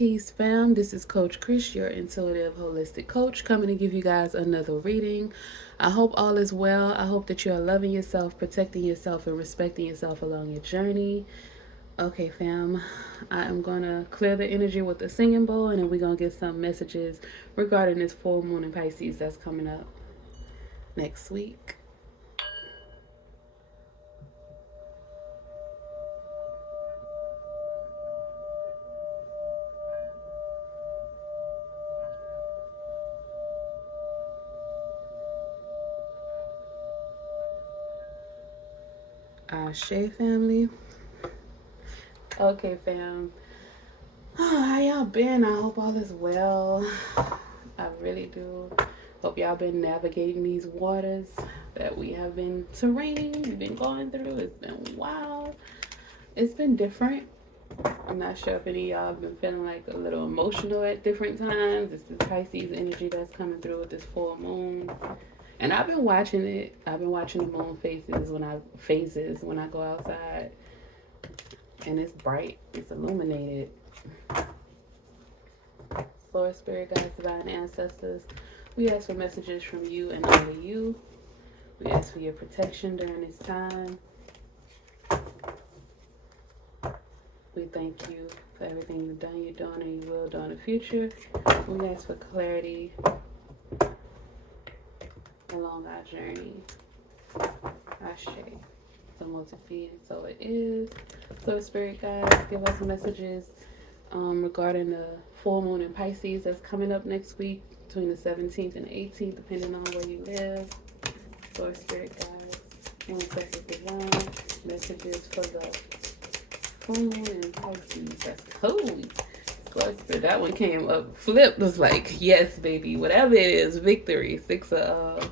Peace, fam. This is Coach Chris, your intuitive holistic coach, coming to give you guys another reading. I hope all is well. I hope that you are loving yourself, protecting yourself, and respecting yourself along your journey. Okay, fam. I am going to clear the energy with the singing bowl, and then we're going to get some messages regarding this full moon in Pisces that's coming up next week. Ashe, family. Okay, fam. How y'all been? I hope all is well. I really do. Hope y'all been navigating these waters that we have been we've been going through. It's been wild. It's been different. I'm not sure if any of y'all have been feeling like a little emotional at different times. It's this Pisces energy that's coming through with this full moon. And I've been watching it. I've been watching the moon phases when I go outside. And it's bright. It's illuminated. Lord, Spirit, Guides, Divine Ancestors, we ask for messages from you and only you. We ask for your protection during this time. We thank you for everything you've done, you're doing, and you will do in the future. We ask for clarity along our journey. Ashe. So multi-feed, so it is. So Spirit Guides, give us messages regarding the full moon in Pisces that's coming up next week between the 17th and the 18th, depending on where you live. So Spirit Guides, Ancestors Divine, messages for the full moon in Pisces. That's cool. So Spirit, that one came up flipped. Was like, yes, baby, whatever it is, victory. 6 of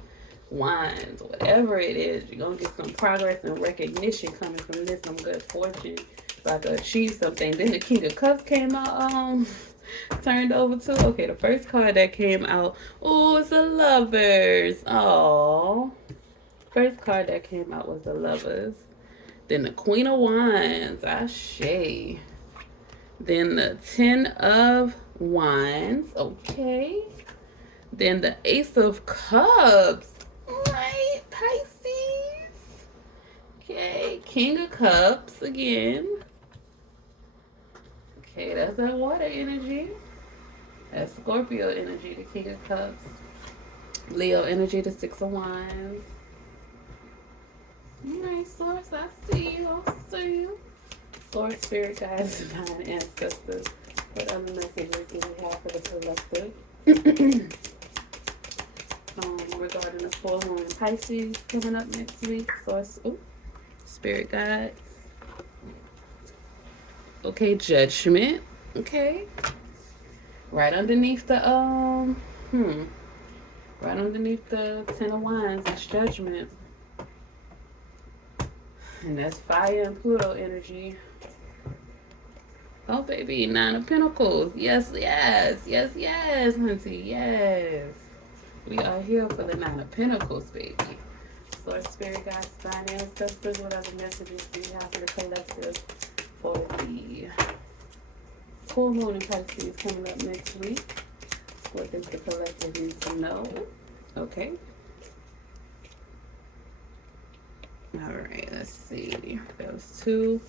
Wands, whatever it is, you're gonna get some progress and recognition coming from this. Some good fortune, about to achieve something. Then the King of Cups came out, turned over to. Okay, the first card that came out, oh, it's the Lovers. Oh, first card that came out was the Lovers. Then the Queen of Wands, Ashe. Then the 10 of Wands, okay. Then the Ace of Cups, right, Pisces. Okay, King of Cups again. Okay, that's that water energy. That's Scorpio energy, the King of Cups. Leo energy, the 6 of Wands. Alright, Source, I see you. I see you. Source, Spirit Guides, Divine Ancestors. What other messages do we have for the collective? Regarding the full moon in Pisces coming up next week. Source, Spirit Guides. Okay, Judgment. Okay. Right underneath the right underneath the 10 of Wands, that's Judgment. And that's fire and Pluto energy. Oh baby, 9 of Pentacles. Yes, yes, yes, yes, hunty, yes. We are here for the 9 of Pentacles, baby. So Spirit Guides, Divine Ancestors, what other messages do you have for the collective for the full moon in Pisces coming up next week? What does the collective need to know? Okay. All right, let's see. That was 2.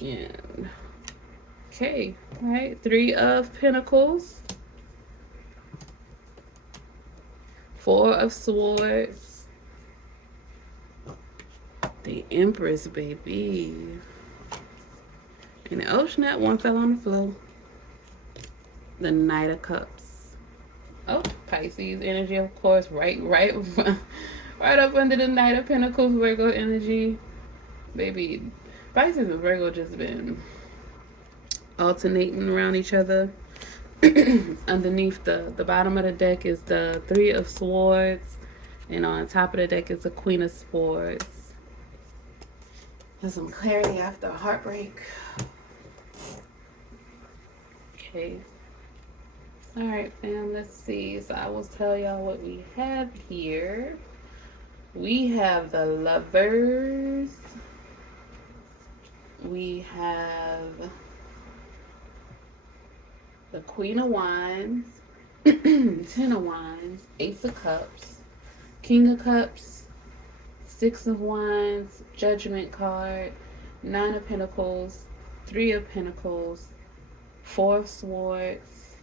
And okay, all right. 3 of Pentacles. 4 of Swords. The Empress, baby. And the ocean, that one fell on the floor. The Knight of Cups. Oh, Pisces energy, of course, right up under the Knight of Pentacles, Virgo energy. Baby, Pisces and Virgo just been alternating around each other. Underneath the bottom of the deck is the 3 of Swords. And on top of the deck is the Queen of Swords. There's some clarity after heartbreak. Okay. Alright, fam, let's see. So I will tell y'all what we have here. We have the Lovers. We have the Queen of Wands, Ten of Wands, Ace of Cups, King of Cups, Six of Wands, Judgment card, Nine of Pentacles, Three of Pentacles, Four of Swords,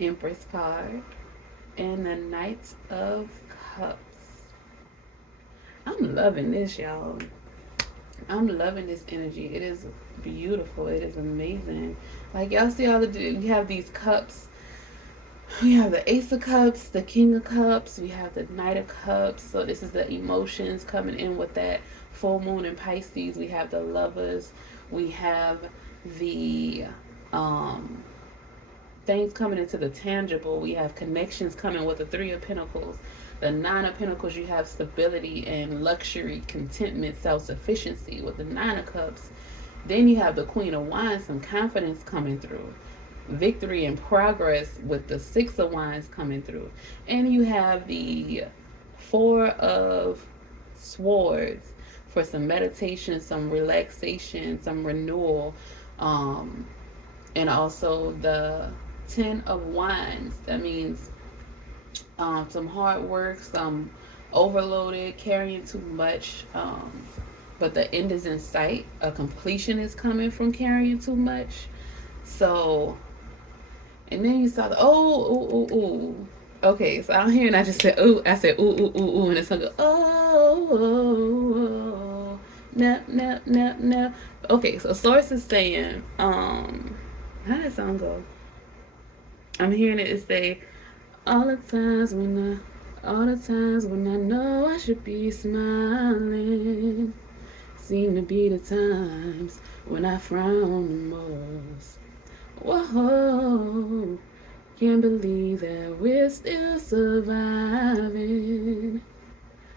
Empress card, and the Knight of Cups. I'm loving this, y'all. I'm loving this energy. It is beautiful. It is amazing. Like, y'all see all the, you have these cups. We have the Ace of Cups, the King of Cups, we have the Knight of Cups. So this is the emotions coming in with that full moon in Pisces. We have the Lovers. We have the things coming into the tangible. We have connections coming with the Three of Pentacles. The Nine of Pentacles, you have stability and luxury, contentment, self-sufficiency with the Nine of Cups. Then you have the Queen of Wands, some confidence coming through. Victory and progress with the Six of Wands coming through. And you have the Four of Swords for some meditation, some relaxation, some renewal. And also the Ten of Wands. That means some hard work, some overloaded, carrying too much. But the end is in sight. A completion is coming from carrying too much. So, and then you saw the okay, so I'm hearing I just said ooh, I said ooh, and it's gonna go no. Okay, so source is saying how did that song go? I'm hearing it say all the times when I know I should be smiling seem to be the times when I frown the most. Whoa, can't believe that we're still surviving.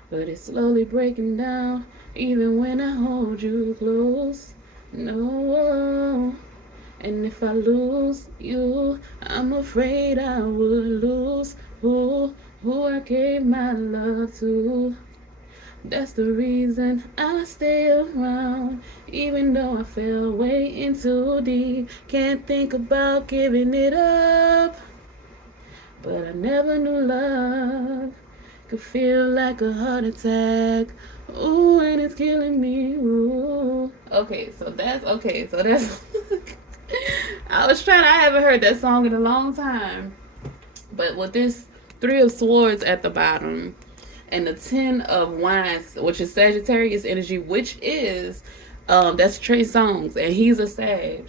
But it's slowly breaking down, even when I hold you close. No, and if I lose you, I'm afraid I would lose who I gave my love to. That's the reason I stay around, even though I fell way in too deep. Can't think about giving it up, but I never knew love could feel like a heart attack. Ooh, and it's killing me. Ooh. Okay, so that's I haven't heard that song in a long time. But with this Three of Swords at the bottom, and the Ten of Wands, which is Sagittarius energy, which is that's Trey Songz, and he's a Sag.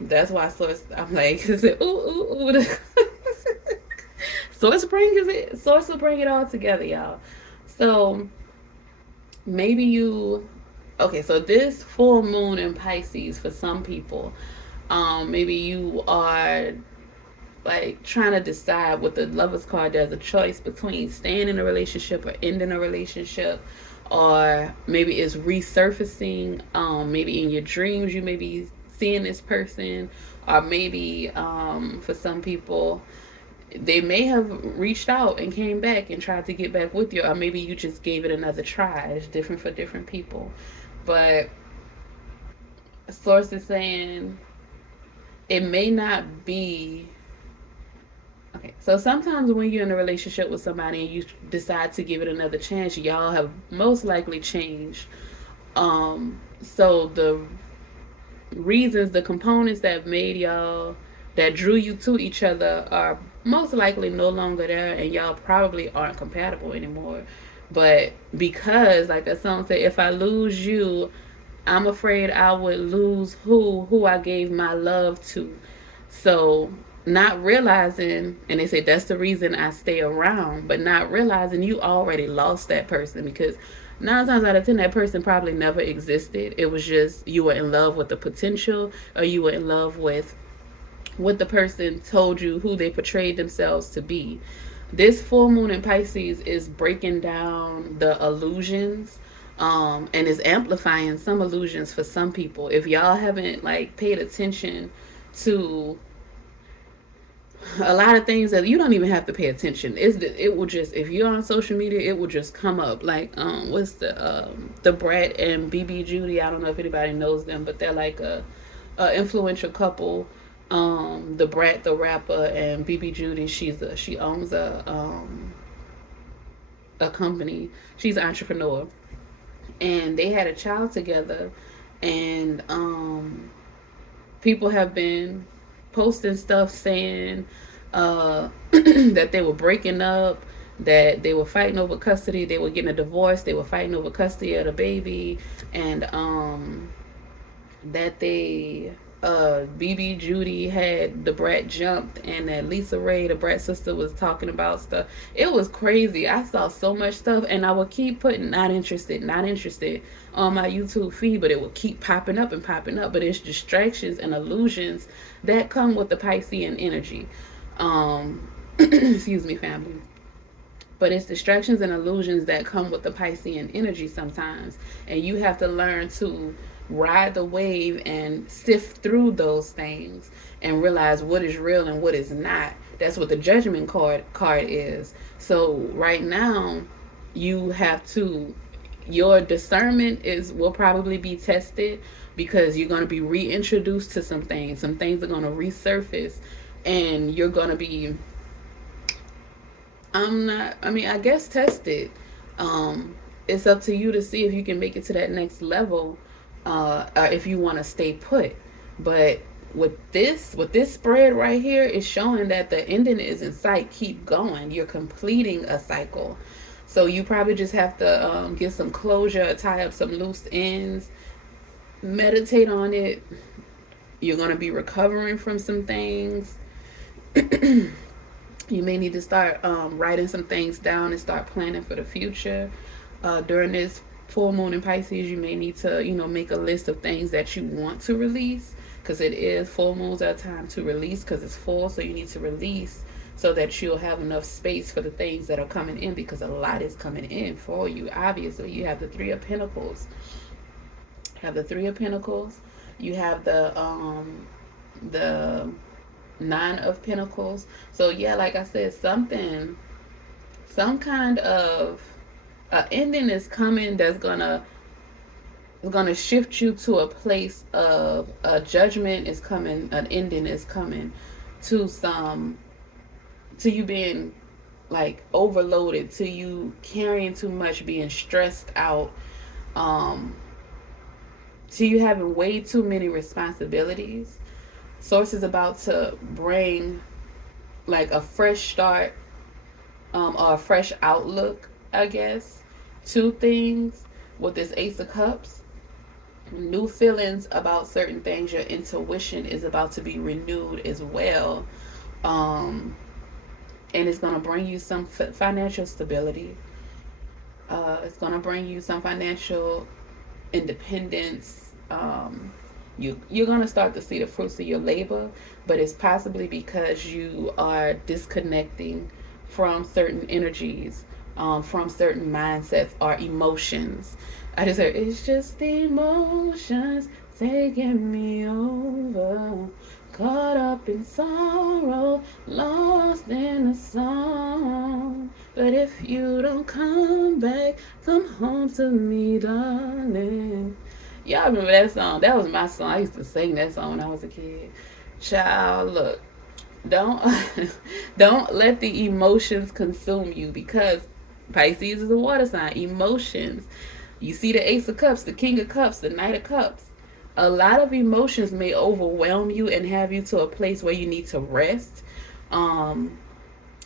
That's why Source, I'm like, ooh. Source will bring it all together, y'all. So maybe okay, so this full moon in Pisces for some people, maybe you are like trying to decide what the Lovers card does, a choice between staying in a relationship or ending a relationship, or maybe it's resurfacing. Maybe in your dreams you may be seeing this person, or maybe for some people they may have reached out and came back and tried to get back with you, or maybe you just gave it another try. It's different for different people, but source is saying it may not be. Okay, so sometimes when you're in a relationship with somebody and you decide to give it another chance, y'all have most likely changed. So the reasons, the components that made y'all, that drew you to each other, are most likely no longer there, and y'all probably aren't compatible anymore. But because, like that song said, if I lose you, I'm afraid I would lose who I gave my love to. So not realizing, and they say that's the reason I stay around, but not realizing you already lost that person, because 9 times out of 10 that person probably never existed. It was just you were in love with the potential, or you were in love with what the person told you who they portrayed themselves to be. This full moon in Pisces is breaking down the illusions, and is amplifying some illusions for some people. If y'all haven't like paid attention to a lot of things that you don't even have to pay attention. It will just, if you're on social media, it will just come up. Like what's the Brett and BB Judy? I don't know if anybody knows them, but they're like a influential couple. The Brat the rapper and BB Judy. She owns a company. She's an entrepreneur, and they had a child together, and people have been posting stuff saying that they were breaking up, that they were fighting over custody, they were getting a divorce, they were fighting over custody of the baby, and that they BB Judy had the Brat jumped, and that Lisa Ray, the Brat sister, was talking about stuff. It was crazy. I saw so much stuff, and I would keep putting not interested on my YouTube feed, but it would keep popping up and popping up. But it's distractions and illusions that come with the Piscean energy. Excuse me, family. But it's distractions and illusions that come with the Piscean energy sometimes. And you have to learn to ride the wave and sift through those things and realize what is real and what is not. That's what the judgment card is. So right now, you have to, your discernment will probably be tested, because you're going to be reintroduced to some things. Some things are going to resurface, and you're going to be, I guess, tested. It's up to you to see if you can make it to that next level, if you want to stay put. But with this spread right here, is showing that the ending is in sight. Keep going. You're completing a cycle. So you probably just have to get some closure, tie up some loose ends, meditate on it. You're going to be recovering from some things. You may need to start writing some things down and start planning for the future. During this full moon in Pisces, you may need to, make a list of things that you want to release, because it is full moons are a time to release, because it's full. So you need to release so that you'll have enough space for the things that are coming in, because a lot is coming in for you. Obviously, you have the Three of Pentacles. You have the Nine of Pentacles. So yeah, like I said, some kind of ending is coming that's gonna shift you to a place of a judgment is coming, an ending is coming to you being like overloaded, to you carrying too much, being stressed out, to you having way too many responsibilities. Source is about to bring like a fresh start, or a fresh outlook, I guess, to things with this Ace of Cups. New feelings about certain things. Your intuition is about to be renewed as well. And it's going to bring you some financial stability. It's going to bring you some financial independence. You're going to start to see the fruits of your labor, but it's possibly because you are disconnecting from certain energies, from certain mindsets or emotions. I just heard, it's just the emotions taking me over, caught up in sorrow, lost in a song. But if you don't come back, come home to me, darling. Y'all remember that song? That was my song. I used to sing that song when I was a kid. Child, look, don't let the emotions consume you, because Pisces is a water sign. Emotions. You see the Ace of Cups, the King of Cups, the Knight of Cups. A lot of emotions may overwhelm you and have you to a place where you need to rest.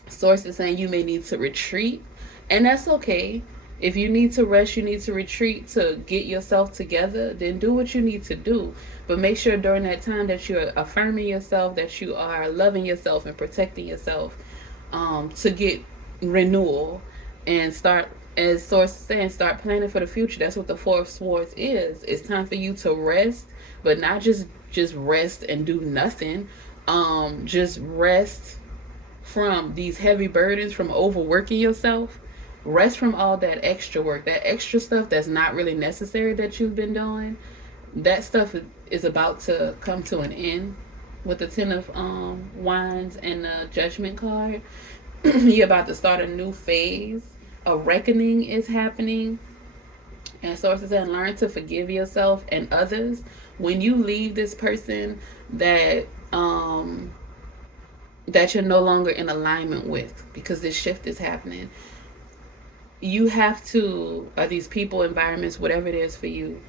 Sources saying you may need to retreat, and that's okay. If you need to rest, you need to retreat to get yourself together, then do what you need to do. But make sure during that time that you're affirming yourself, that you are loving yourself and protecting yourself, to get renewal and start, as Source is saying, start planning for the future. That's what the Four of Swords is. It's time for you to rest, but not just rest and do nothing. Just rest from these heavy burdens, from overworking yourself. Rest from all that extra work, that extra stuff that's not really necessary that you've been doing. That stuff is about to come to an end with the Ten of Wands and the Judgment card. You're about to start a new phase. A reckoning is happening. And sources said, learn to forgive yourself and others when you leave this person that that you're no longer in alignment with, because this shift is happening, you have to, or these people, environments, whatever it is for you,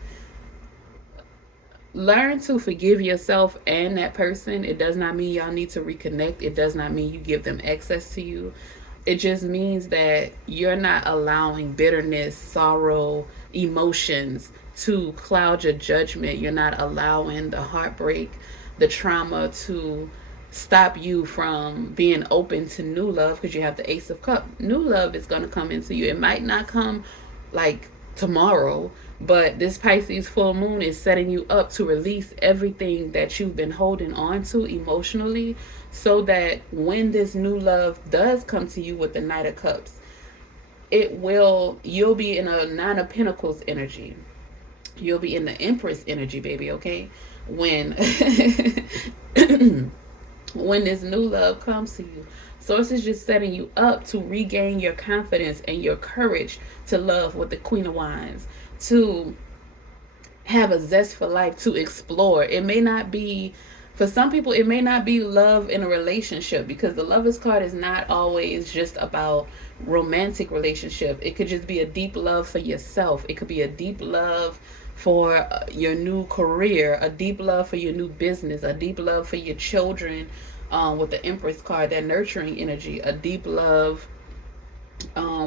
learn to forgive yourself and that person. It does not mean y'all need to reconnect. It does not mean you give them access to you. It just means that you're not allowing bitterness, sorrow, emotions to cloud your judgment. You're not allowing the heartbreak, the trauma to stop you from being open to new love, because you have the Ace of Cups. New love is going to come into you. It might not come like tomorrow, but this Pisces full moon is setting you up to release everything that you've been holding on to emotionally, so that when this new love does come to you with the Knight of Cups, you'll be in a Nine of Pentacles energy. You'll be in the Empress energy, baby, okay? When when this new love comes to you. Source is just setting you up to regain your confidence and your courage to love with the Queen of Wands, to have a zest for life, to explore. It may not be, for some people, it may not be love in a relationship, because the Lovers card is not always just about romantic relationship. It could just be a deep love for yourself. It could be a deep love for your new career, a deep love for your new business, a deep love for your children, with the Empress card, that nurturing energy, a deep love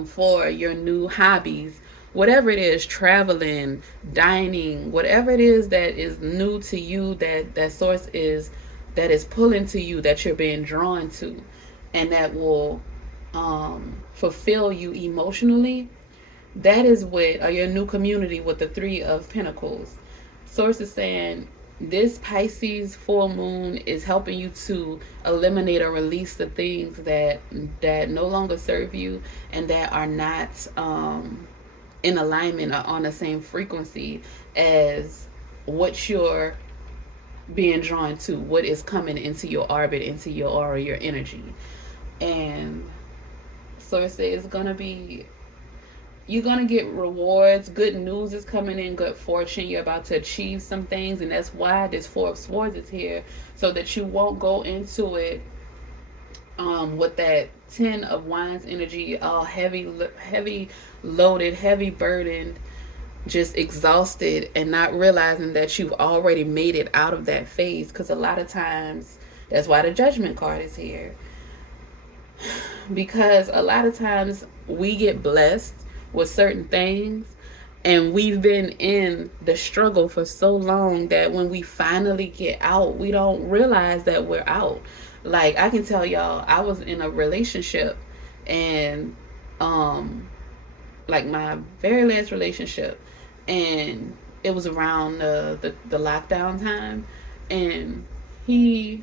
for your new hobbies, whatever it is, traveling, dining, whatever it is that is new to you, that source is, that is pulling to you, that you're being drawn to, and that will fulfill you emotionally. That is what your new community with the Three of Pentacles. Source is saying this Pisces full moon is helping you to eliminate or release the things that no longer serve you, and that are not in alignment or on the same frequency as what you're being drawn to, what is coming into your orbit, into your aura, your energy. And Source says it's gonna be, you're going to get rewards. Good news is coming in, good fortune. You're about to achieve some things. And that's why this Four of Swords is here, so that you won't go into it with that Ten of Wands energy, all heavy loaded, heavy burdened, just exhausted, and not realizing that you've already made it out of that phase. Because a lot of times, that's why the Judgment card is here. Because a lot of times we get blessed with certain things, and we've been in the struggle for so long that when we finally get out, we don't realize that we're out. Like, I can tell y'all, I was in a relationship, and like my very last relationship, and it was around the lockdown time, and he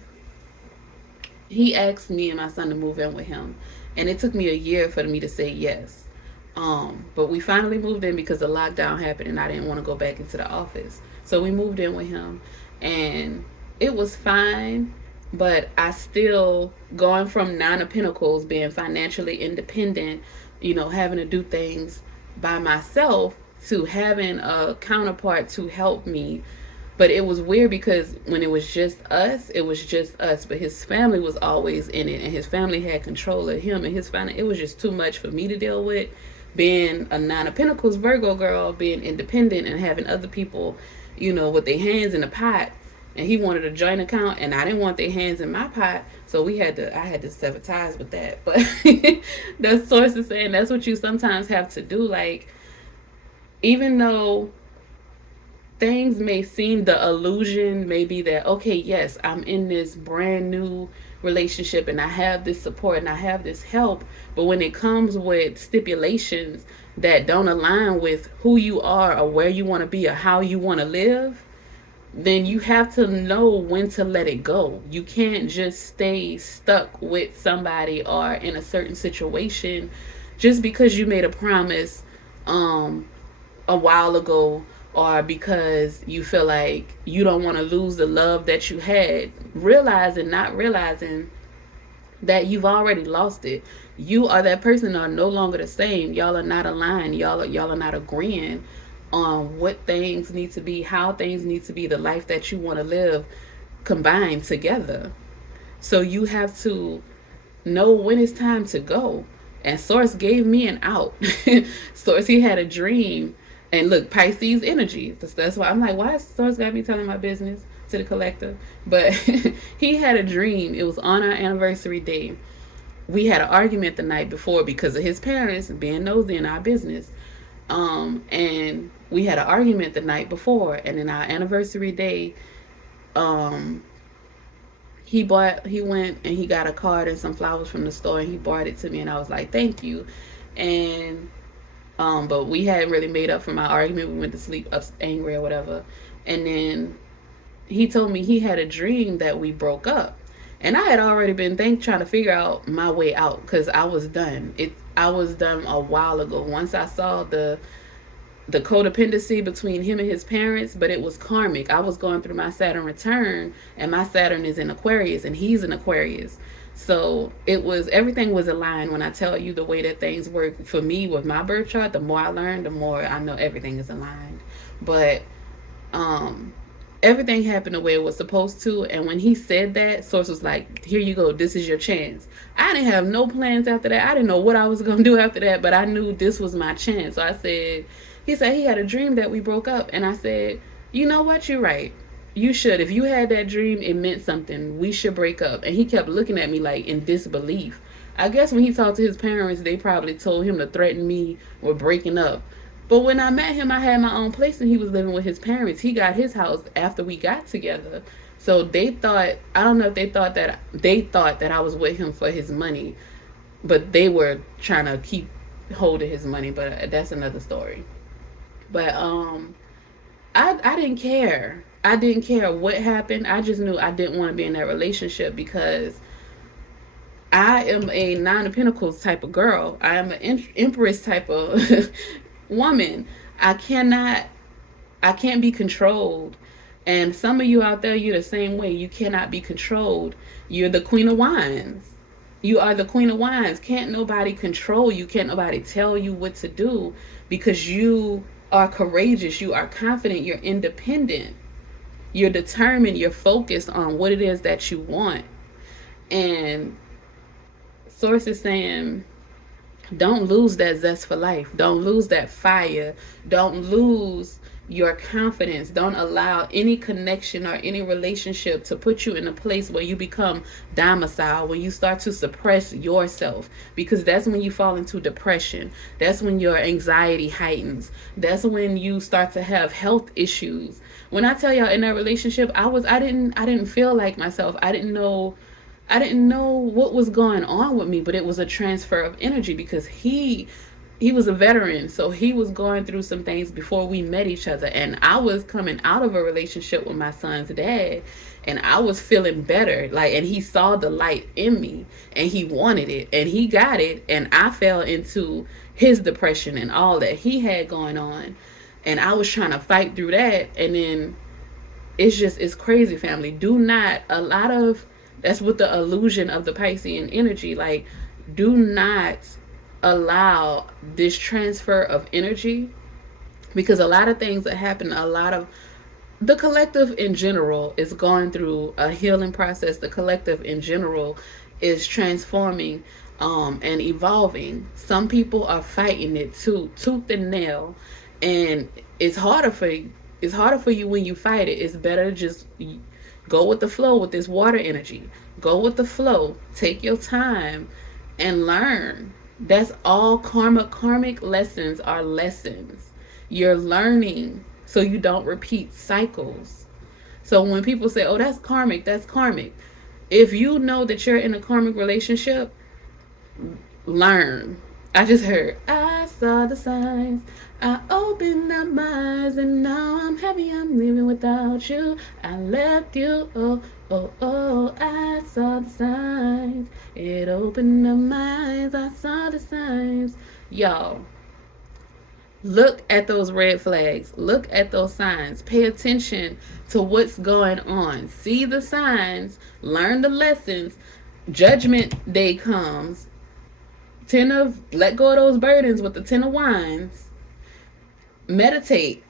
asked me and my son to move in with him, and it took me a year for me to say yes. But we finally moved in because the lockdown happened and I didn't want to go back into the office. So we moved in with him, and it was fine, but I still, going from Nine of Pentacles, being financially independent, having to do things by myself, to having a counterpart to help me. But it was weird because when it was just us, it was just us. But his family was always in it, and his family had control of him and his family. It was just too much for me to deal with. Being a Nine of Pentacles Virgo girl, being independent and having other people, with their hands in the pot. And he wanted a joint account, and I didn't want their hands in my pot. So I had to sever ties with that. But the source is saying that's what you sometimes have to do. Like, even though things may seem, the illusion may be that, okay, yes, I'm in this brand new relationship and I have this support and I have this help, but when it comes with stipulations that don't align with who you are or where you want to be or how you want to live, then you have to know when to let it go. You can't just stay stuck with somebody or in a certain situation just because you made a promise a while ago, or because you feel like you don't want to lose the love that you had, not realizing that you've already lost it. You or that person are no longer the same. Y'all are not aligned. Y'all are not agreeing on what things need to be, how things need to be, the life that you want to live combined together. So you have to know when it's time to go. And Source gave me an out. Source, he had a dream. And look, Pisces energy. That's why I'm like, why is Source got me telling my business to the collective? But he had a dream. It was on our anniversary day. We had an argument the night before because of his parents being nosy in our business. And we had an argument the night before. And then our anniversary day, um, he went and he got a card and some flowers from the store, and he brought it to me, and I was like, thank you. And but we hadn't really made up from our argument. We went to sleep up angry or whatever. And then he told me he had a dream that we broke up. And I had already been trying to figure out my way out, because I was done. I was done a while ago. Once I saw the codependency between him and his parents, but it was karmic. I was going through my Saturn return, and my Saturn is in Aquarius, and he's in Aquarius. So it was, everything was aligned. When I tell you the way that things work for me with my birth chart, the more I learn, the more I know everything is aligned. But everything happened the way it was supposed to. And when he said that, Source was like, here you go, this is your chance. I didn't have no plans after that. I didn't know what I was going to do after that, but I knew this was my chance. So I said, he said he had a dream that we broke up. And I said, you know what? You're right. You should. If you had that dream, it meant something. We should break up. And he kept looking at me like in disbelief. I guess when he talked to his parents, they probably told him to threaten me with breaking up. But when I met him, I had my own place and he was living with his parents. He got his house after we got together. So they thought, I don't know if they thought that I was with him for his money, but they were trying to keep hold of his money. But that's another story. But I didn't care. I didn't care what happened. I just knew I didn't want to be in that relationship, because I am a Nine of Pentacles type of girl. I am an Empress type of woman. I can't be controlled. And some of you out there, you're the same way. You cannot be controlled. You're the Queen of Wands. You are the Queen of Wands. Can't nobody control you. Can't nobody tell you what to do, because you are courageous. You are confident. You're independent. You're determined. You're focused on what it is that you want. And Source is saying, don't lose that zest for life. Don't lose that fire. Don't lose your confidence. Don't allow any connection or any relationship to put you in a place where you become domicile, when you start to suppress yourself, because that's when you fall into depression. That's when your anxiety heightens. That's when you start to have health issues. When I tell y'all, in that relationship, I didn't feel like myself. I didn't know what was going on with me, but it was a transfer of energy, because he was a veteran, so he was going through some things before we met each other, and I was coming out of a relationship with my son's dad, and I was feeling better, like, and he saw the light in me, and he wanted it, and he got it, and I fell into his depression and all that he had going on, and I was trying to fight through that. And then it's crazy, family. Do not, that's with the illusion of the Piscean energy. Like, do not allow this transfer of energy, because a lot of things that happen, a lot of the collective in general is going through a healing process. The collective in general is transforming and evolving. Some people are fighting it tooth and nail, and it's harder for you when you fight it. It's better to just go with the flow with this water energy. Go with the flow. Take your time and learn. That's all karma. Karmic lessons are lessons. You're learning so you don't repeat cycles. So when people say, oh, that's karmic, that's karmic. If you know that you're in a karmic relationship, learn. I just heard, I saw the signs. I opened up my eyes, and now I'm happy I'm living without you. I left you, oh, oh, oh. I saw the signs. It opened up my eyes. I saw the signs. Y'all, look at those red flags. Look at those signs. Pay attention to what's going on. See the signs. Learn the lessons. Judgment day comes. Let go of those burdens with the 10 of Wands. meditate,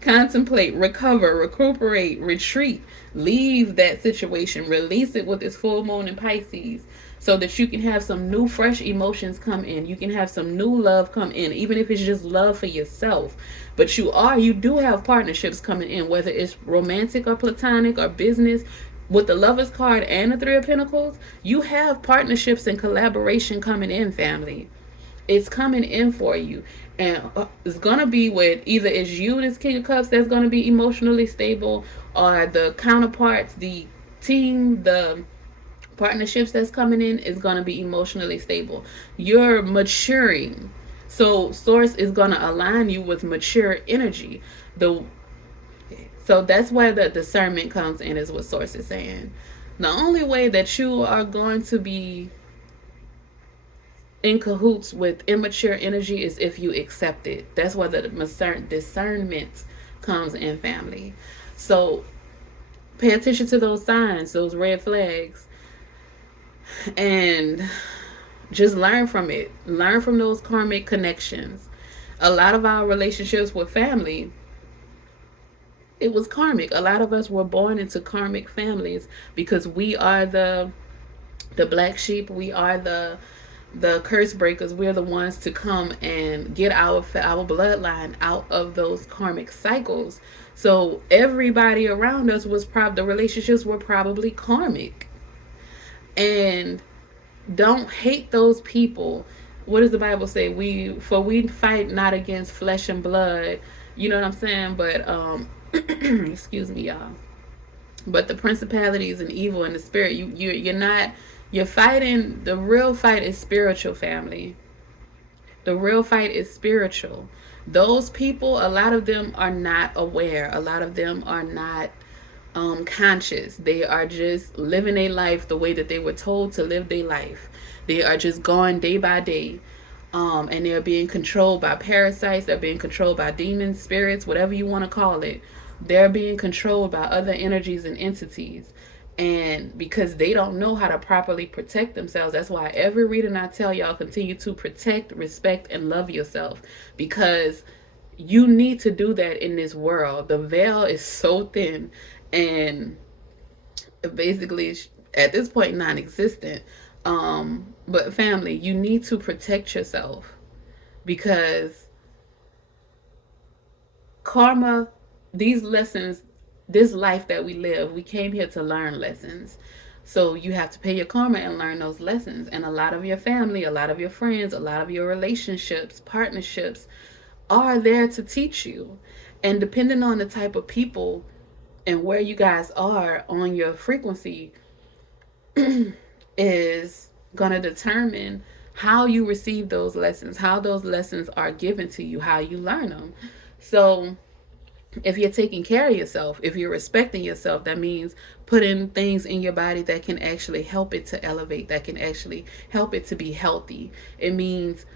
contemplate, recover, recuperate, retreat, leave that situation, release it with this full moon in Pisces, so that you can have some new fresh emotions come in. You can have some new love come in, even if it's just love for yourself. But you do have partnerships coming in, whether it's romantic or platonic or business. With the Lovers card and the Three of Pentacles, you have partnerships and collaboration coming in, family. It's coming in for you. And it's gonna be with either it's you, this King of Cups, that's gonna be emotionally stable, or the counterparts, the team, the partnerships that's coming in is gonna be emotionally stable. You're maturing. So source is gonna align you with mature energy. The So that's where the discernment comes in, is what source is saying. The only way that you are going to be in cahoots with immature energy is if you accept it. That's where the discernment comes in, family. So pay attention to those signs, those red flags, and just learn from it. Learn from those karmic connections. A lot of our relationships with family, it was karmic. A lot of us were born into karmic families because we are the black sheep. We are the curse breakers. We're the ones to come and get our bloodline out of those karmic cycles. So everybody around us was the relationships were probably karmic. And don't hate those people. What does the Bible say? We fight not against flesh and blood. You know what I'm saying? But excuse me, y'all. But the principalities and evil in the spirit, you're not, you're fighting. The real fight is spiritual, family. The real fight is spiritual. Those people, a lot of them are not aware. A lot of them are not conscious. They are just living a life the way that they were told to live their life. They are just going day by day. And they're being controlled by parasites. They're being controlled by demons, spirits, whatever you want to call it. They're being controlled by other energies and entities. And because they don't know how to properly protect themselves, that's why every reading I tell y'all, continue to protect, respect, and love yourself. Because you need to do that in this world. The veil is so thin and basically at this point non-existent. But family, you need to protect yourself, because karma, these lessons, this life that we live, we came here to learn lessons. So you have to pay your karma and learn those lessons. And a lot of your family, a lot of your friends, a lot of your relationships, partnerships are there to teach you. And depending on the type of people and where you guys are on your frequency is going to determine how you receive those lessons, how those lessons are given to you, how you learn them. So if you're taking care of yourself, if you're respecting yourself, that means putting things in your body that can actually help it to elevate, that can actually help it to be healthy. It means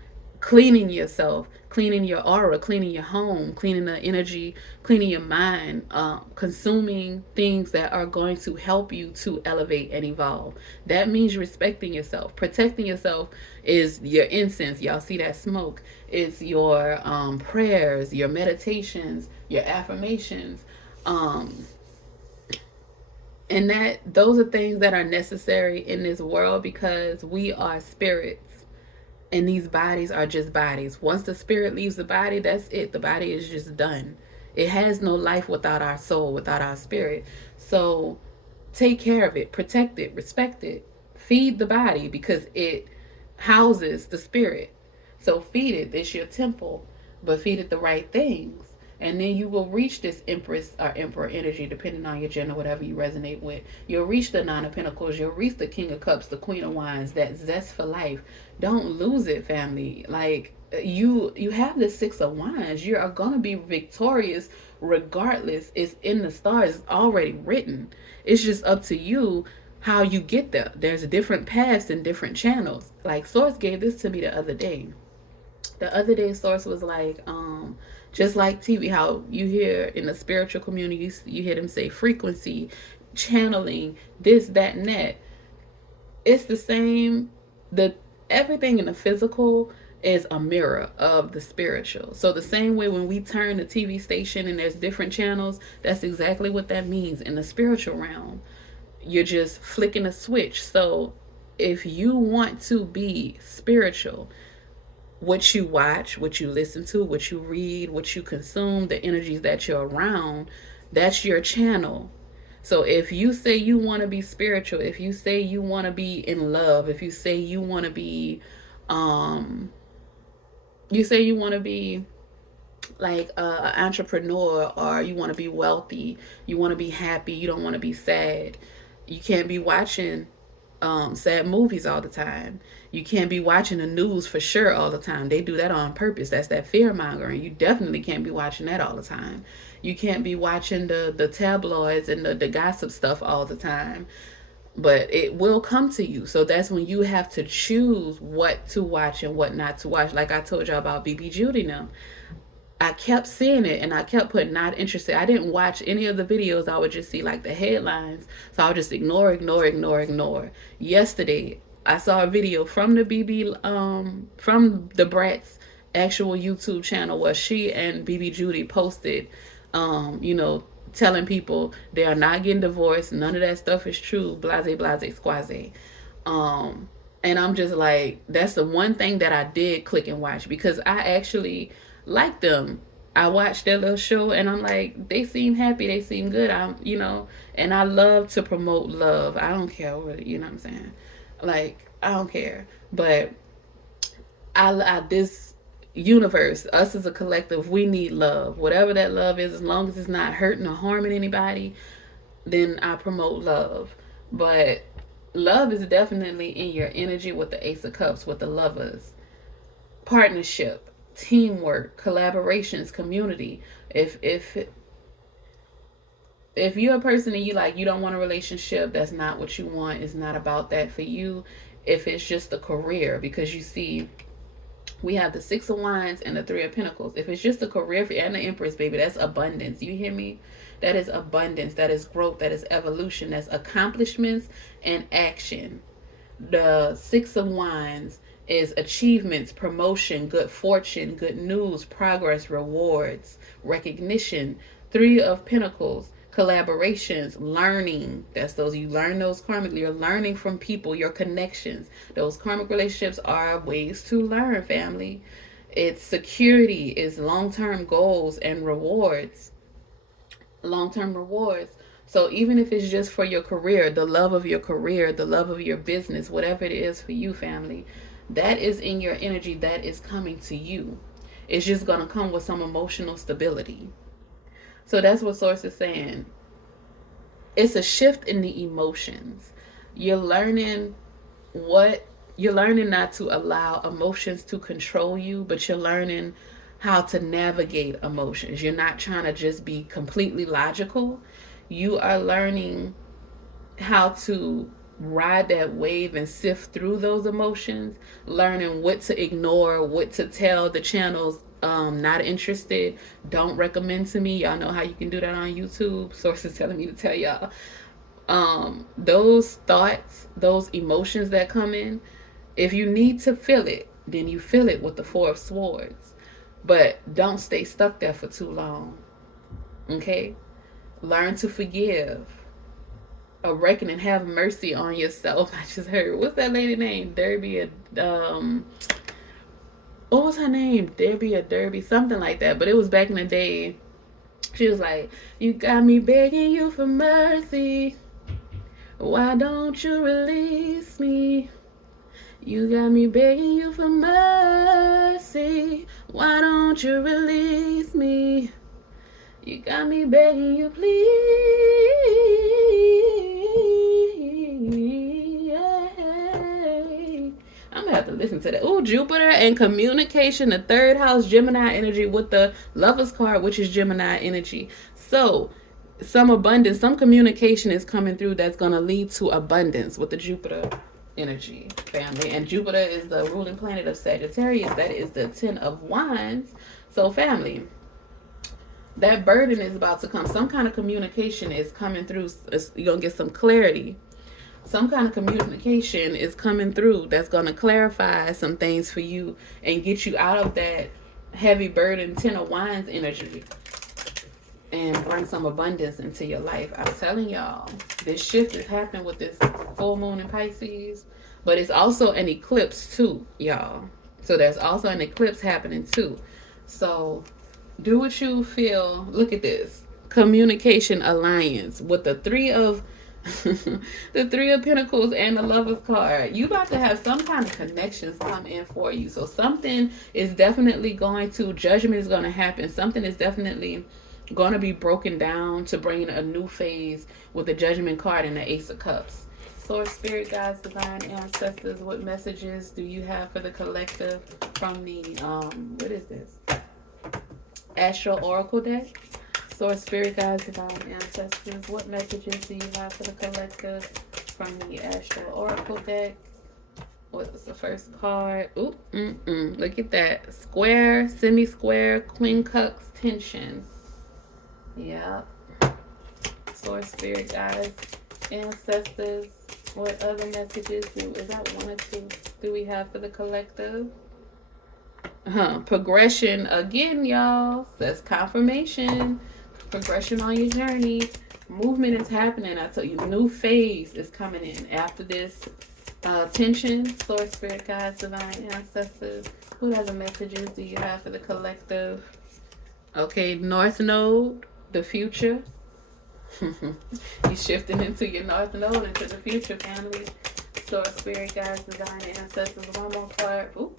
cleaning yourself, cleaning your aura, cleaning your home, cleaning the energy, cleaning your mind, consuming things that are going to help you to elevate and evolve. That means respecting yourself. Protecting yourself is your incense. Y'all see that smoke? It's your prayers, your meditations, your affirmations. And those are things that are necessary in this world, because we are spirits. And these bodies are just bodies. Once the spirit leaves the body, that's it. The body is just done. It has no life without our soul, without our spirit. So take care of it, protect it, respect it. Feed the body, because it houses the spirit. So feed it. It's your temple, but feed it the right things. And then you will reach this Empress or Emperor energy, depending on your gender, whatever you resonate with. You'll reach the Nine of Pentacles. You'll reach the King of Cups, the Queen of Wands, that zest for life. Don't lose it, family. Like, you have the Six of Wands. You are going to be victorious regardless. It's in the stars. It's already written. It's just up to you how you get there. There's different paths and different channels. Like, Source gave this to me the other day. The other day, Source was like, just like TV, how you hear in the spiritual community, you hear them say frequency, channeling, this, that, and that. It's the same. Everything in the physical is a mirror of the spiritual. So the same way when we turn the TV station and there's different channels, that's exactly what that means in the spiritual realm. You're just flicking a switch. So if you want to be spiritual, what you watch, what you listen to, what you read, what you consume, the energies that you're around, that's your channel. So if you say you want to be spiritual, if you say you want to be in love, if you say you want to be um you say you want to be like an entrepreneur, or you want to be wealthy, you want to be happy, you don't want to be sad, you can't be watching sad movies all the time. You can't be watching the news for sure all the time. They do that on purpose. That's that fear mongering. You definitely can't be watching that all the time. You can't be watching the tabloids and the gossip stuff all the time. But it will come to you. So that's when you have to choose what to watch and what not to watch. Like I told y'all about BB Judy now. I kept seeing it and I kept putting not interested. I didn't watch any of the videos. I would just see like the headlines. So I would just ignore. Yesterday, I saw a video from the from the Brat's actual YouTube channel where she and BB Judy posted, you know, telling people they are not getting divorced. None of that stuff is true. Blase, squaze. And I'm just like, that's the one thing that I did click and watch because I actually like them. I watched their little show and I'm like, they seem happy, they seem good. And I love to promote love. I don't care what, you know what I'm saying? Like, I don't care. But this universe, us as a collective, we need love. Whatever that love is, as long as it's not hurting or harming anybody, then I promote love. But love is definitely in your energy with the Ace of Cups, with the lovers. Partnership, teamwork, collaborations, community. If you're a person and you don't want a relationship, that's not what you want. It's not about that for you. If it's just a career, because you see, we have the Six of Wands and the Three of Pentacles. If it's just a career and the Empress, baby, that's abundance. You hear me? That is abundance. That is growth. That is evolution. That's accomplishments and action. The Six of Wands is achievements, promotion, good fortune, good news, progress, rewards, recognition. Three of Pentacles, collaborations, learning. That's those, you learn those karmically. You're learning from people, your connections. Those karmic relationships are ways to learn, family. It's security, it's long-term goals and rewards. Long-term rewards. So even if it's just for your career, the love of your career, the love of your business, whatever it is for you, family, that is in your energy, that is coming to you. It's just going to come with some emotional stability. So that's what Source is saying. It's a shift in the emotions. You're learning not to allow emotions to control you, but you're learning how to navigate emotions. You're not trying to just be completely logical. You are learning how to ride that wave and sift through those emotions, learning what to ignore, what to tell the channels not interested, don't recommend to me. Y'all know how you can do that on YouTube. Sources telling me to tell y'all. Those thoughts, those emotions that come in, if you need to feel it, then you feel it with the Four of Swords. But don't stay stuck there for too long. Okay? Learn to forgive. Reckon and have mercy on yourself. I just heard, what's that lady name? What was her name? Derby, something like that. But it was back in the day. She was like, you got me begging you for mercy. Why don't you release me? You got me begging you for mercy. Why don't you release me? You got me begging you, please. I'm gonna have to listen to that. Oh, Jupiter and communication, the third house, Gemini energy with the Lovers card, which is Gemini energy. So some abundance, some communication is coming through that's gonna lead to abundance with the Jupiter energy, family. And Jupiter is the ruling planet of Sagittarius. That is the 10 of Wands. So family, that burden is about to come. Some kind of communication is coming through. You're gonna get some clarity. some kind of communication is coming through that's going to clarify some things for you and get you out of that heavy burden 10 of wands energy and bring some abundance into your life. I'm telling y'all, this shift is happening with this full moon in Pisces, but it's also an eclipse too, y'all. So there's also an eclipse happening too. So do what you feel. Look at this communication alliance with the three of the three of pentacles and the lovers card. You about to have some kind of connections come in for you. So something is definitely going to, judgment is going to happen. Something is definitely going to be broken down to bring in a new phase with the judgment card and the ace of cups. Source, spirit guides, divine ancestors, what messages do you have for the collective from the what is this, astral oracle deck? Source, spirit guides, divine ancestors, what messages do you have for the collective from the astral oracle deck? What was the first card? Ooh, look at that, square, semi-square, queen cups, tension. Yeah. Source, spirit guides, ancestors, what other messages is that one or two do we have for the collective? Progression again, y'all. That's confirmation. Progression on your journey. Movement is happening. I tell you, new phase is coming in after this tension. Source, spirit guides, divine ancestors. What other messages do you have for the collective? Okay, North Node, the future. You shifting into your North Node, into the future, family. Source, spirit guides, divine ancestors. One more card. Ooh.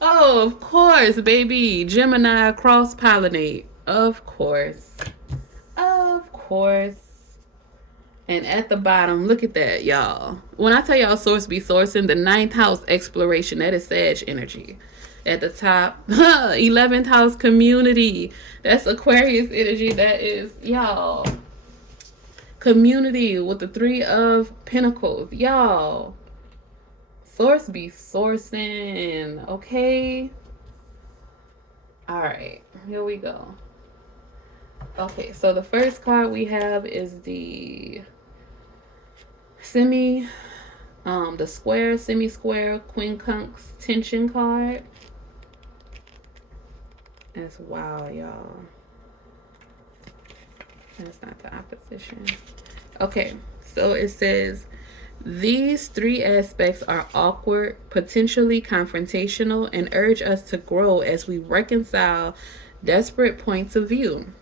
Oh, of course, baby. Gemini cross pollinate. Of course. Of course. And at the bottom, look at that, y'all. When I tell y'all source be sourcing, the 9th house exploration, that is Sag energy. At the top, 11th house community. That's Aquarius energy. That is, y'all, community with the 3 of pentacles. Y'all, source be sourcing. Okay. All right, here we go. Okay, so the first card we have is the the square, semi-square, queen conks tension card. That's wow, y'all. That's not the opposition. Okay, so it says, these 3 aspects are awkward, potentially confrontational, and urge us to grow as we reconcile desperate points of view.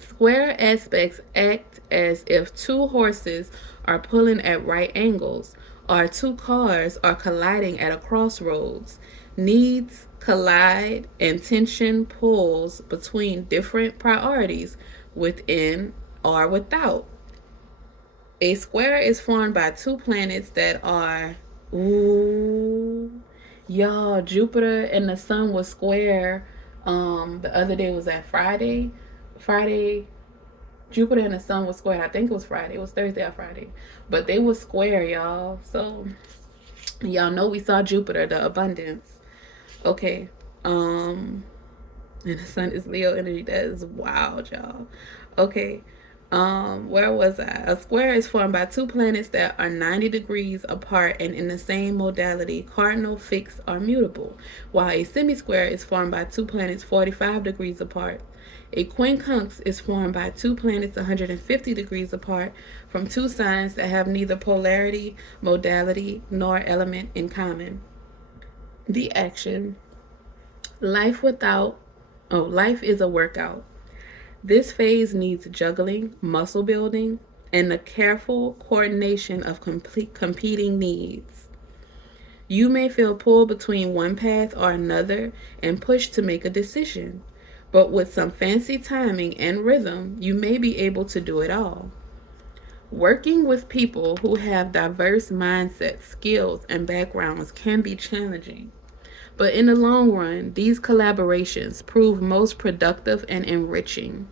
Square aspects act as if 2 horses are pulling at right angles, or 2 cars are colliding at a crossroads. Needs collide and tension pulls between different priorities within or without. A square is formed by 2 planets that are, y'all, Jupiter and the sun was square. The other day was that Friday. Jupiter and the sun was square. I think it was Friday. It was Thursday or Friday, but they were square, y'all. So y'all know we saw Jupiter, the abundance. Okay. And the sun is Leo energy. That is wild, y'all. Okay. Where was I? A square is formed by 2 planets that are 90 degrees apart and in the same modality, cardinal, fixed, or mutable, while a semi-square is formed by 2 planets 45 degrees apart. A quincunx is formed by 2 planets 150 degrees apart from 2 signs that have neither polarity, modality, nor element in common. The action. Life is a workout. This phase needs juggling, muscle building, and the careful coordination of competing needs. You may feel pulled between one path or another and pushed to make a decision, but with some fancy timing and rhythm, you may be able to do it all. Working with people who have diverse mindsets, skills, and backgrounds can be challenging. But in the long run, these collaborations prove most productive and enriching.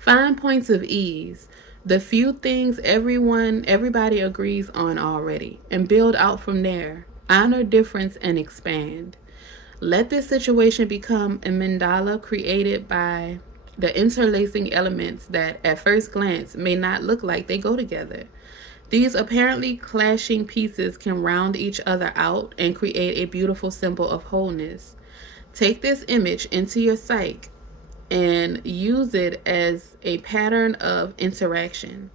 Find points of ease, the few things everybody agrees on already, and build out from there. Honor difference and expand. Let this situation become a mandala created by the interlacing elements that at first glance may not look like they go together. These apparently clashing pieces can round each other out and create a beautiful symbol of wholeness. Take this image into your psyche and use it as a pattern of interaction.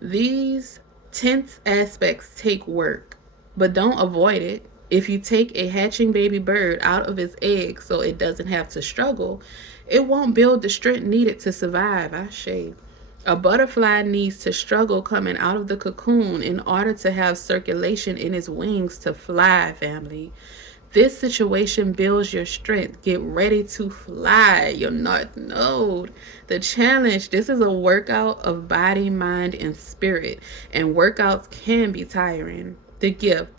These tense aspects take work, but don't avoid it. If you take a hatching baby bird out of its egg so it doesn't have to struggle, it won't build the strength needed to survive. I shade. A butterfly needs to struggle coming out of the cocoon in order to have circulation in its wings to fly, family. This situation builds your strength. Get ready to fly, your North Node. The challenge, this is a workout of body, mind, and spirit. And workouts can be tiring. The gift,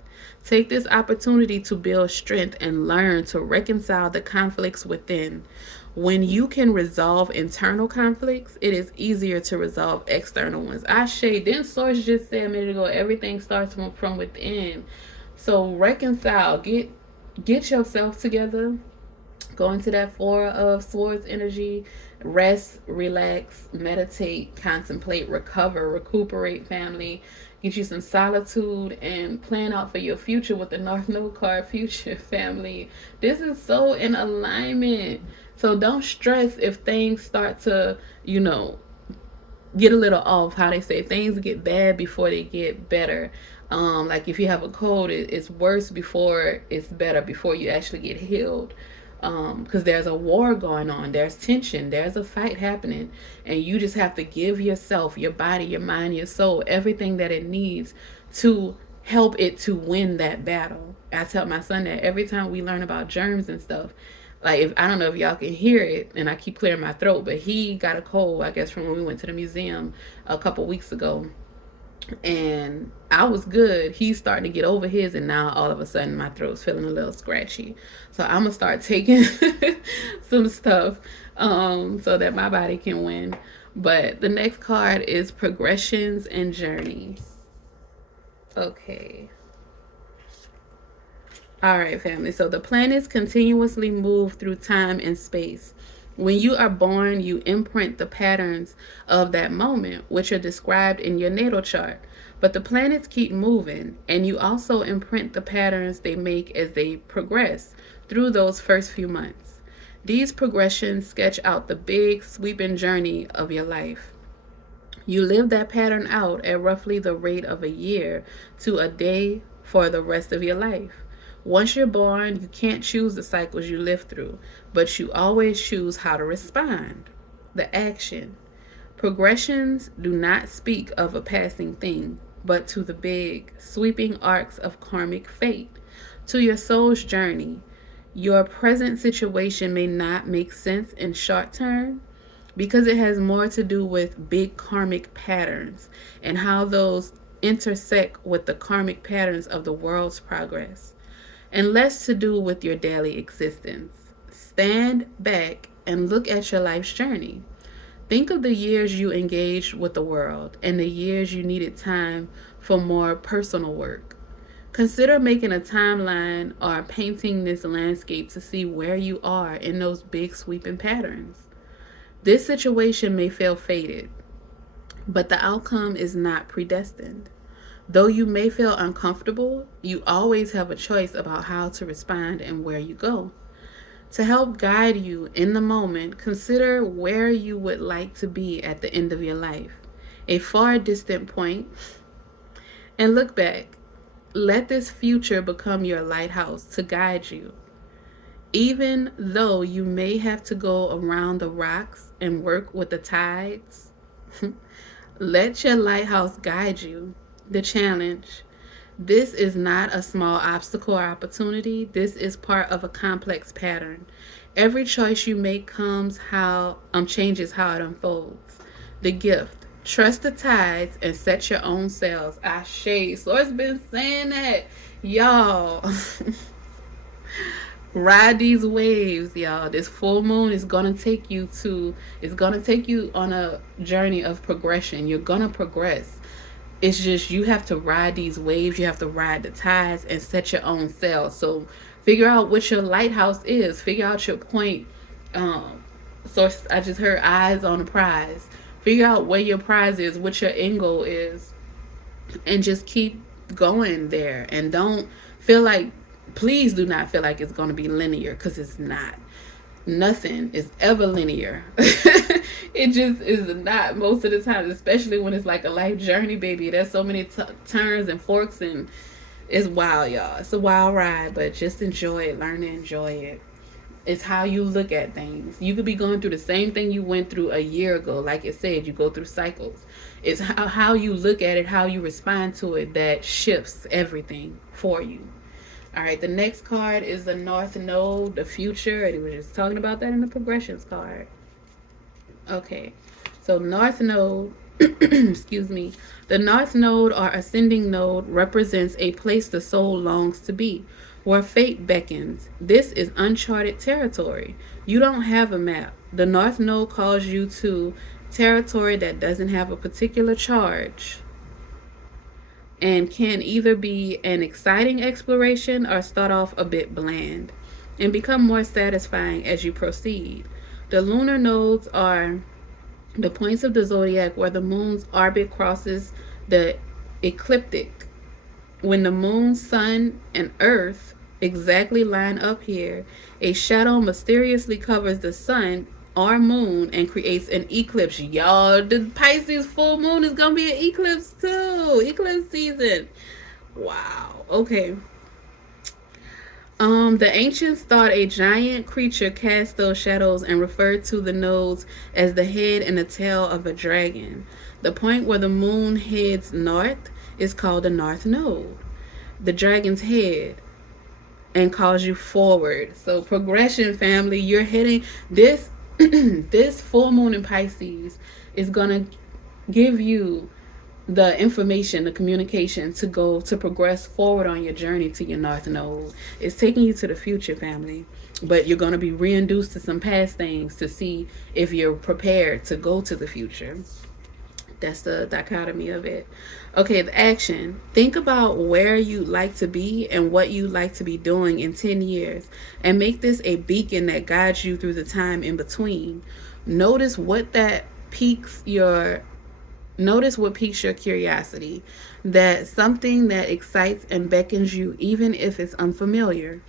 take this opportunity to build strength and learn to reconcile the conflicts within. When you can resolve internal conflicts, it is easier to resolve external ones. I shade. Didn't Source just say a minute ago, everything starts from within. So reconcile. Get yourself together. Go into that Four of Swords energy. Rest, relax, meditate, contemplate, recover, recuperate, family. Get you some solitude and plan out for your future with the North Node card, future, family. This is so in alignment. So don't stress if things start to, get a little off. How they say things get bad before they get better. Like if you have a cold, it's worse before it's better, before you actually get healed. Because there's a war going on, there's tension, there's a fight happening, and you just have to give yourself, your body, your mind, your soul, everything that it needs to help it to win that battle. I tell my son that every time we learn about germs and stuff. Like, if I don't know if y'all can hear it, and I keep clearing my throat, but he got a cold, I guess, from when we went to the museum a couple weeks ago. And I was good. He's starting to get over his, and now all of a sudden my throat's feeling a little scratchy. So I'm gonna start taking some stuff so that my body can win. But the next card is Progressions and Journey. Okay. All right, family. So the planets continuously move through time and space. When you are born, you imprint the patterns of that moment, which are described in your natal chart. But the planets keep moving, and you also imprint the patterns they make as they progress through those first few months. These progressions sketch out the big, sweeping journey of your life. You live that pattern out at roughly the rate of a year to a day for the rest of your life. Once you're born, you can't choose the cycles you live through, but you always choose how to respond. The action. Progressions do not speak of a passing thing, but to the big, sweeping arcs of karmic fate, to your soul's journey. Your present situation may not make sense in short term because it has more to do with big karmic patterns and how those intersect with the karmic patterns of the world's progress, and less to do with your daily existence. Stand back and look at your life's journey. Think of the years you engaged with the world and the years you needed time for more personal work. Consider making a timeline or painting this landscape to see where you are in those big sweeping patterns. This situation may feel fated, but the outcome is not predestined. Though you may feel uncomfortable, you always have a choice about how to respond and where you go. To help guide you in the moment, consider where you would like to be at the end of your life, a far distant point, and look back. Let this future become your lighthouse to guide you. Even though you may have to go around the rocks and work with the tides, let your lighthouse guide you. The challenge. This is not a small obstacle or opportunity. This is part of a complex pattern. Every choice you make changes how it unfolds. The gift. Trust the tides and set your own sails. Ashe. So it's been saying that, y'all. Ride these waves, y'all. This full moon is gonna take you on a journey of progression. You're gonna progress. It's just you have to ride these waves, you have to ride the tides and set your own sail. So figure out what your lighthouse is. Figure out your point So I just heard eyes on a prize. Figure out where your prize is, what your end goal is, and just keep going there. And don't feel like, please do not feel like it's going to be linear, because it's not. Nothing is ever linear. It just is not most of the time, especially when it's like a life journey, baby. There's so many turns and forks, and it's wild, y'all. It's a wild ride, but just enjoy it. Learn to enjoy it. It's how you look at things. You could be going through the same thing you went through a year ago. Like it said, you go through cycles. It's how you look at it, how you respond to it, that shifts everything for you. All right, the next card is the North Node, the future. And we were just talking about that in the progressions card. Okay, so North Node, excuse me, the North Node or ascending node represents a place the soul longs to be, where fate beckons. This is uncharted territory. You don't have a map. The North Node calls you to territory that doesn't have a particular charge, and can either be an exciting exploration or start off a bit bland and become more satisfying as you proceed. The lunar nodes are the points of the zodiac where the moon's orbit crosses the ecliptic. When the moon, sun, and earth exactly line up here, a shadow mysteriously covers the sun or moon and creates an eclipse. Y'all, the Pisces full moon is gonna be an eclipse too. Eclipse season. Wow. Okay. The ancients thought a giant creature cast those shadows and referred to the nodes as the head and the tail of a dragon. The point where the moon heads north is called the North Node, the dragon's head, and calls you forward. So progression, family, you're heading this this full moon in Pisces is gonna give you the information, the communication to go to progress forward on your journey to your North Node. It's taking you to the future, family. But you're going to be reintroduced to some past things to see if you're prepared to go to the future. That's the dichotomy of it. Okay, the action. Think about where you'd like to be and what you'd like to be doing in 10 years, and make this a beacon that guides you through the time in between. Notice what that piques your Notice what piques your curiosity, that something that excites and beckons you even if it's unfamiliar.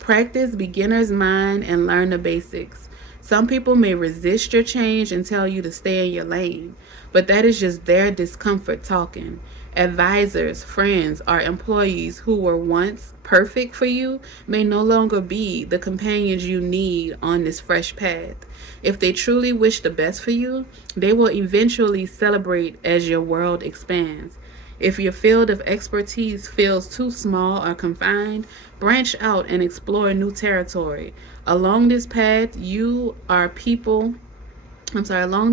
Practice beginner's mind and learn the basics. Some people may resist your change and tell you to stay in your lane, but that is just their discomfort talking. Advisors, friends, or employees who were once perfect for you may no longer be the companions you need on this fresh path. If they truly wish the best for you, they will eventually celebrate as your world expands. If your field of expertise feels too small or confined, branch out and explore new territory. Along this path, along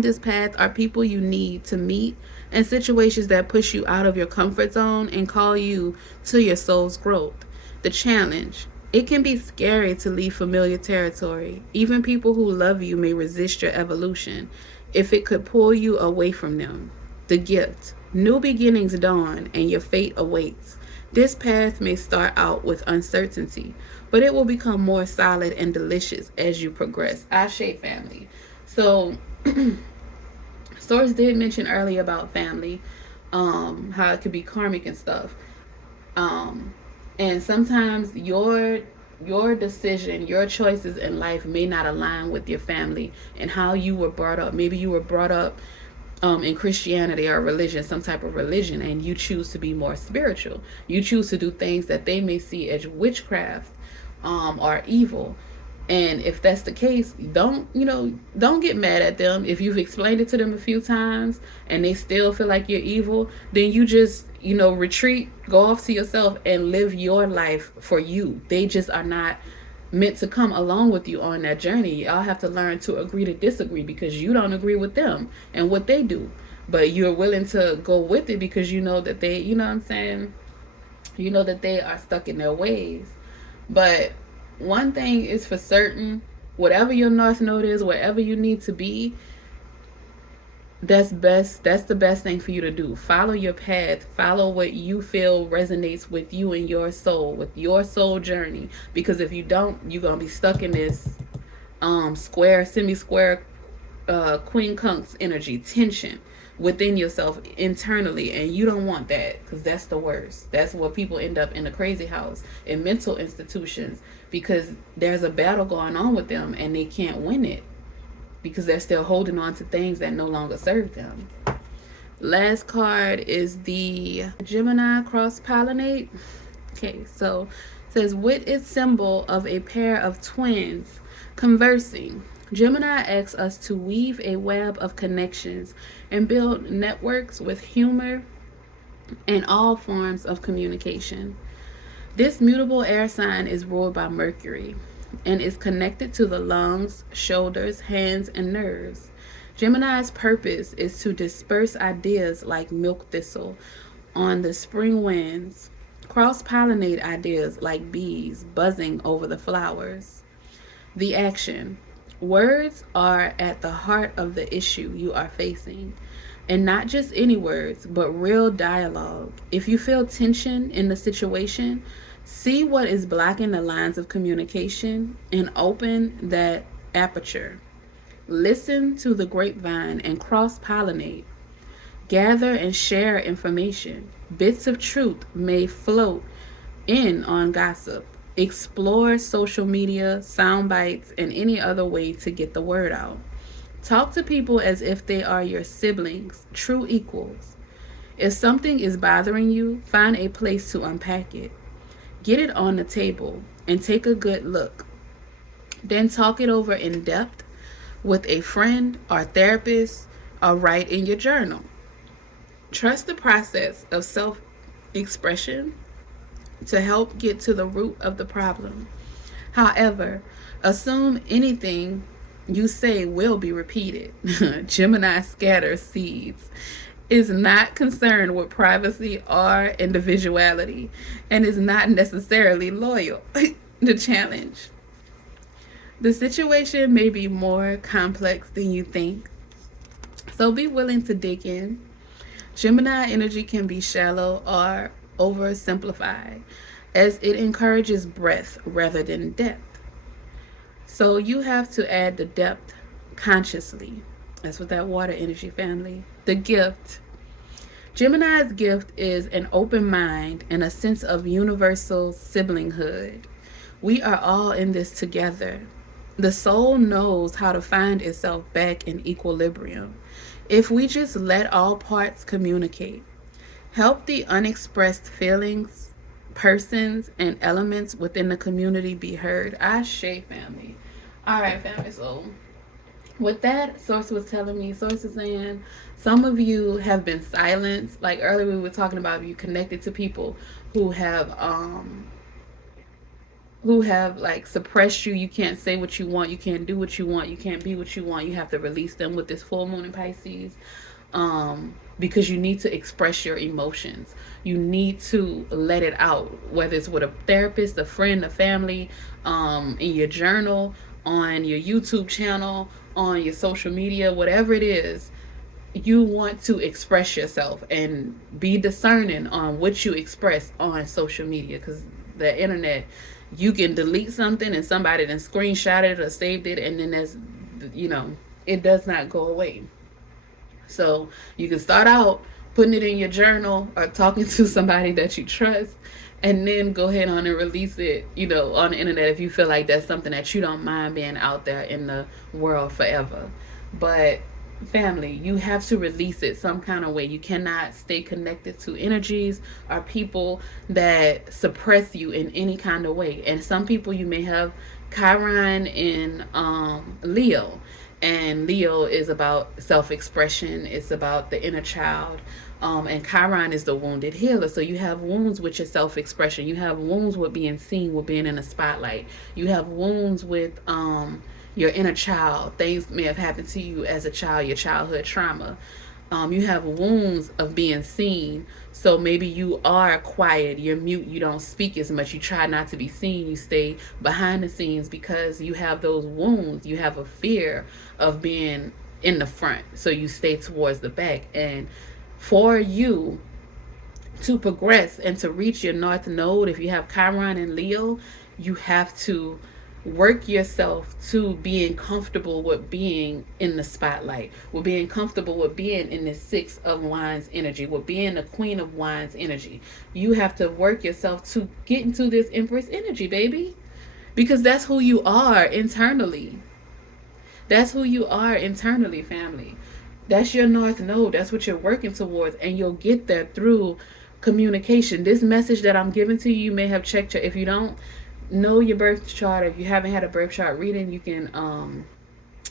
this path are people you need to meet, and situations that push you out of your comfort zone and call you to your soul's growth. The challenge. It can be scary to leave familiar territory. Even people who love you may resist your evolution if it could pull you away from them. The gift. New beginnings dawn and your fate awaits. This path may start out with uncertainty, but it will become more solid and delicious as you progress. Ashe, family. So, Source did mention earlier about family, how it could be karmic and stuff. And sometimes your decision, your choices in life may not align with your family and how you were brought up. Maybe you were brought up in Christianity or religion, some type of religion, and you choose to be more spiritual. You choose to do things that they may see as witchcraft or evil. And if that's the case, don't get mad at them. If you've explained it to them a few times and they still feel like you're evil, then you just, retreat, go off to yourself and live your life for you. They just are not meant to come along with you on that journey. Y'all have to learn to agree to disagree because you don't agree with them and what they do. But you're willing to go with it because you know that they, you know what I'm saying? You know that they are stuck in their ways. But one thing is for certain, whatever your North Node is, wherever you need to be, that's the best thing for you to do. Follow your path. Follow what you feel resonates with you and your soul, with your soul journey. Because if you don't, you're gonna be stuck in this square, semi-square, queen conch's energy, tension within yourself internally, and you don't want that, because that's the worst. That's what people end up in a crazy house, in mental institutions, because there's a battle going on with them and they can't win it because they're still holding on to things that no longer serve them. Last card is the Gemini cross pollinate. Okay, so it says, with its symbol of a pair of twins conversing, Gemini asks us to weave a web of connections and build networks with humor and all forms of communication. This mutable air sign is ruled by Mercury and is connected to the lungs, shoulders, hands, and nerves. Gemini's purpose is to disperse ideas like milk thistle on the spring winds, cross pollinate ideas like bees buzzing over the flowers. The action: words are at the heart of the issue you are facing. And not just any words, but real dialogue. If you feel tension in the situation, see what is blocking the lines of communication and open that aperture. Listen to the grapevine and cross pollinate. Gather and share information. Bits of truth may float in on gossip. Explore social media, sound bites, and any other way to get the word out. Talk to people as if they are your siblings, true equals. If something is bothering you, find a place to unpack it. Get it on the table and take a good look. Then talk it over in depth with a friend or therapist, or write in your journal. Trust the process of self expression to help get to the root of the problem. However, assume anything you say will be repeated. Gemini scatters seeds, is not concerned with privacy or individuality, and is not necessarily loyal. The challenge: the situation may be more complex than you think, so be willing to dig in. Gemini energy can be shallow or oversimplified, as it encourages breadth rather than depth. So you have to add the depth consciously. That's what that water energy, family. The gift: Gemini's gift is an open mind and a sense of universal siblinghood. We are all in this together. The soul knows how to find itself back in equilibrium if we just let all parts communicate. Help the unexpressed feelings, persons, and elements within the community be heard. Ashe, family. All right, family. So with that, Source was telling me, Source is saying, some of you have been silenced. Like earlier we were talking about, you connected to people who have like suppressed you. You can't say what you want, you can't do what you want, you can't be what you want. You have to release them with this full moon in Pisces, because you need to express your emotions. You need to let it out, whether it's with a therapist, a friend, a family, in your journal, on your YouTube channel, on your social media, whatever it is. You want to express yourself and be discerning on what you express on social media, because the internet, you can delete something and somebody then screenshot it or saved it, and then there's, it does not go away. So you can start out putting it in your journal or talking to somebody that you trust, and then go ahead on and release it, on the internet, if you feel like that's something that you don't mind being out there in the world forever. But family, you have to release it some kind of way. You cannot stay connected to energies or people that suppress you in any kind of way. And some people, you may have Chiron in Leo, and Leo is about self-expression. It's about the inner child. And Chiron is the wounded healer. So you have wounds with your self-expression. You have wounds with being seen, with being in the spotlight. You have wounds with your inner child. Things may have happened to you as a child, your childhood trauma. You have wounds of being seen. So maybe you are quiet, you're mute, you don't speak as much, you try not to be seen, you stay behind the scenes because you have those wounds. You have a fear of being in the front, so you stay towards the back. And for you to progress and to reach your north node, if you have Chiron and Leo, you have to work yourself to being comfortable with being in the spotlight, with being comfortable with being in the Six of Wands energy, with being the Queen of Wands energy. You have to work yourself to get into this Empress energy, baby, because that's who you are internally. That's who you are internally, family. That's your North Node. That's what you're working towards, and you'll get there through communication. This message that I'm giving to you, you may have checked your. If you don't know your birth chart, if you haven't had a birth chart reading, you can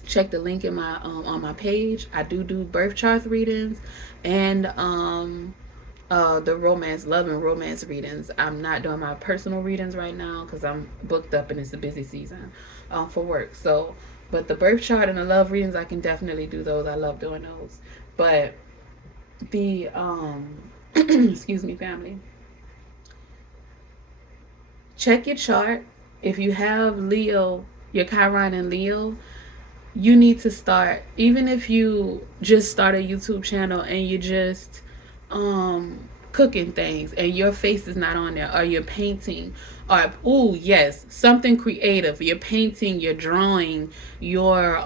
check the link in my on my page. I do birth chart readings, and the romance, love and romance readings. I'm not doing my personal readings right now because I'm booked up and it's a busy season for work. So, but the birth chart and the love readings, I can definitely do those. I love doing those. But the excuse me, family. Check your chart. If you have Leo, your Chiron and Leo, you need to start. Even if you just start a YouTube channel and you just cooking things and your face is not on there, or you're painting, or oh yes, something creative, you're painting, you're drawing, you're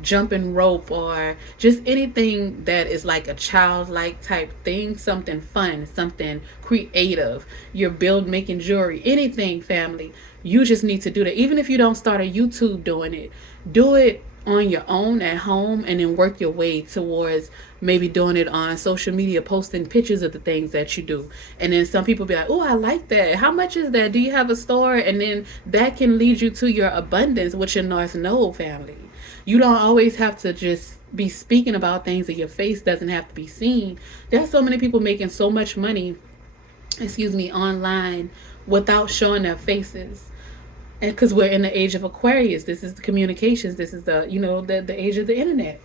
jumping rope, or just anything that is like a childlike type thing, something fun, something creative, you're making jewelry, anything, family. You just need to do that. Even if you don't start a YouTube doing it, do it on your own at home, and then work your way towards maybe doing it on social media, posting pictures of the things that you do. And then some people be like, oh, I like that. How much is that? Do you have a store? And then that can lead you to your abundance with your North Node, family. You don't always have to just be speaking about things, that your face doesn't have to be seen. There's so many people making so much money, online without showing their faces. And because we're in the age of Aquarius, this is the communications, this is the the age of the internet.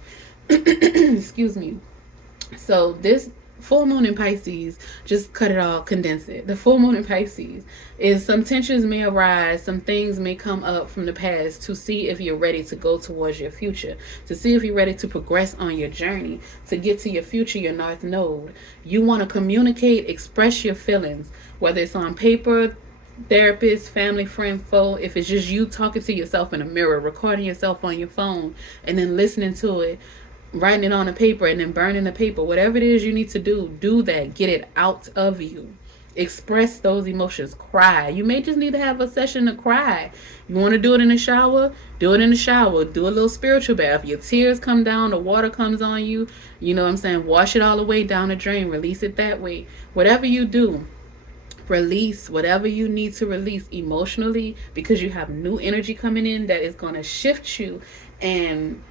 Excuse me. So this full moon in Pisces, just cut it all, condense it. The full moon in Pisces is some tensions may arise, some things may come up from the past to see if you're ready to go towards your future, to see if you're ready to progress on your journey, to get to your future, your North Node. You want to communicate, express your feelings, whether it's on paper, therapist, family, friend, foe. If it's just you talking to yourself in a mirror, recording yourself on your phone, and then listening to it, writing it on a paper, and then burning the paper, whatever it is you need to do that. Get it out of you. Express those emotions. Cry. You may just need to have a session to cry. You want to do it in the shower? Do it in the shower. Do a little spiritual bath. Your tears come down, the water comes on you. You know what I'm saying? Wash it all the way down the drain. Release it that way. Whatever you do, release whatever you need to release emotionally, because you have new energy coming in that is going to shift you and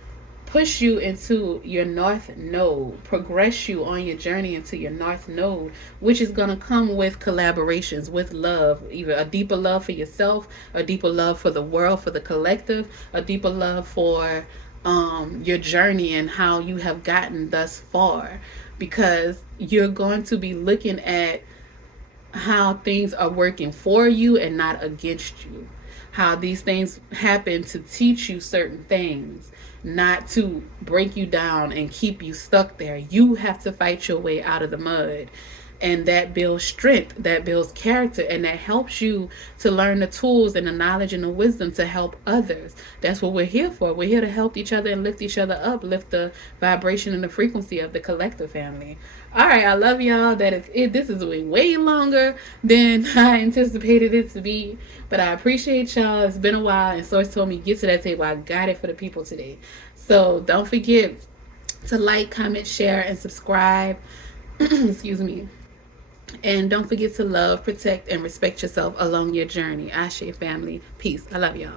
push you into your North Node, progress you on your journey into your North Node, which is going to come with collaborations, with love, either a deeper love for yourself, a deeper love for the world, for the collective, a deeper love for your journey and how you have gotten thus far, because you're going to be looking at how things are working for you and not against you. How these things happen to teach you certain things, not to break you down and keep you stuck there. You have to fight your way out of the mud. And that builds strength, that builds character, and that helps you to learn the tools and the knowledge and the wisdom to help others. That's what we're here for. We're here to help each other and lift each other up, lift the vibration and the frequency of the collective, family. All right, I love y'all. That is it. This is way longer than I anticipated it to be, but I appreciate y'all. It's been a while, and Source told me get to that table. I got it for the people today. So don't forget to like, comment, share, and subscribe. Excuse me. And don't forget to love, protect, and respect yourself along your journey. Ashe family. Peace. I love y'all.